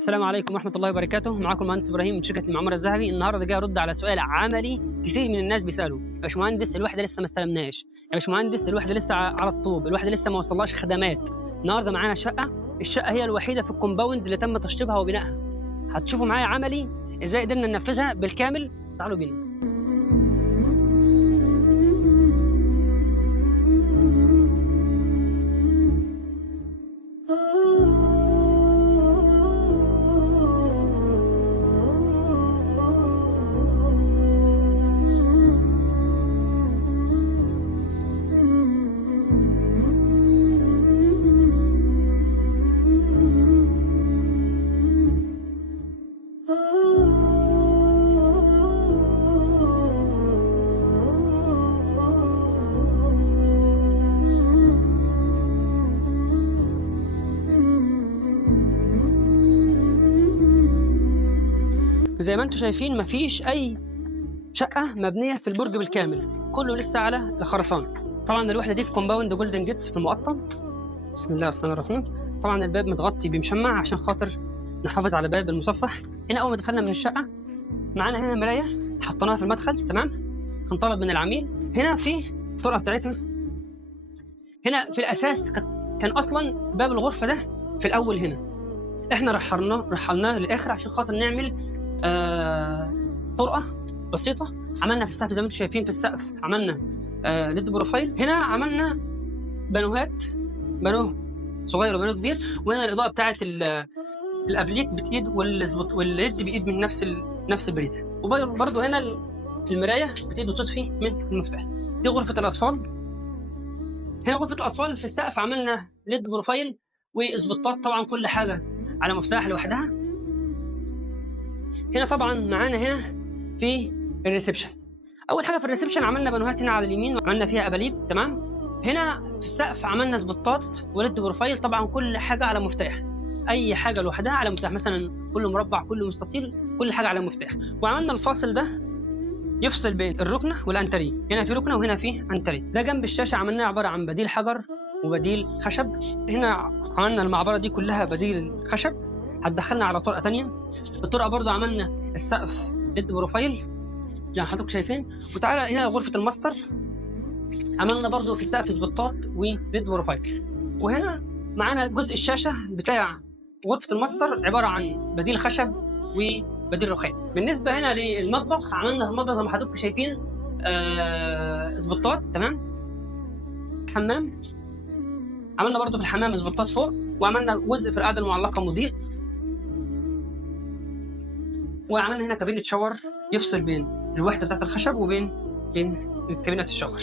السلام عليكم ورحمة الله وبركاته، معاكم المهندس إبراهيم من شركة المعمار الذهبي. النهارده جاي أرد على سؤال عملي كتير من الناس بيسألوا: يا باشمهندس الوحدة لسه ما استلمناش، يا باشمهندس الوحدة لسه على الطوب، الوحدة لسه ما وصلهاش خدمات. النهارده معانا شقة، الشقة هي الوحيدة في الكومباوند اللي تم تشطيبها وبنائها. هتشوفوا معايا عملي إزاي قدرنا ننفذها بالكامل. تعالوا بينا. وزي ما انتم شايفين مفيش أي شقة مبنية في البرج بالكامل، كله لسه على الخرسانة. طبعا الوحدة دي في كومباوند جولدن جيتس في المقطم. بسم الله الرحمن الرحيم. طبعا الباب متغطي بمشمع عشان خاطر نحافظ على باب المصفح. هنا اول ما دخلنا من الشقه معانا هنا مرايه حطيناها في المدخل، تمام، كان طلب من العميل. هنا في الطرقه بتاعتنا، هنا في الاساس كان اصلا باب الغرفه ده في الاول. هنا احنا رحلناه للاخر عشان خاطر نعمل طرقه بسيطه. عملنا في السقف زي ما انتم شايفين، في السقف عملنا ليد بروفايل. هنا عملنا بانوهات، بانوه صغير وبانوه كبير. وهنا الاضاءه بتاعت الابليك بايد والليد بايد من نفس البريزه. وبرضه هنا المرايه بايد وتطفي من المفتاح. دي غرفه الاطفال. هنا غرفه الاطفال في السقف عملنا ليد بروفايل واسبوتات، طبعا كل حاجه على مفتاح لوحدها. هنا طبعا معانا هنا في الريسبشن. اول حاجه في الريسبشن عملنا بانوهات هنا على اليمين، عملنا فيها اباليب، تمام. هنا في السقف عملنا سبوتات وليد بروفايل، طبعا كل حاجه على مفتاح، اي حاجه لوحدها على مفتاح، مثلا كل مربع كل مستطيل كل حاجه على مفتاح. وعملنا الفاصل ده يفصل بين الركنه والانتريه. هنا في ركنه وهنا في انتريه. ده جنب الشاشه عملناه عباره عن بديل حجر وبديل خشب. هنا عملنا المعبره دي كلها بديل خشب. هتدخلنا على طرقه ثانيه. الطرقه برضو عملنا السقف ليد بروفايل زي ما حضرتك شايفين. وتعالى هنا غرفه الماستر، عملنا برضو في السقف سبوتات وليد بروفايل. وهنا معانا جزء الشاشه بتاع غرفه الماستر عباره عن بديل خشب وبديل رخام. بالنسبه هنا للمطبخ، عملنا في المطبخ زي ما حضرتك شايفين سبوتات، تمام. حمام عملنا برضو في الحمام سبوتات فوق. وعملنا جزء في القاعده المعلقه مضيء. وعملنا هنا كابينه شاور يفصل بين الوحده بتاعت الخشب وبين كابينه الشاور.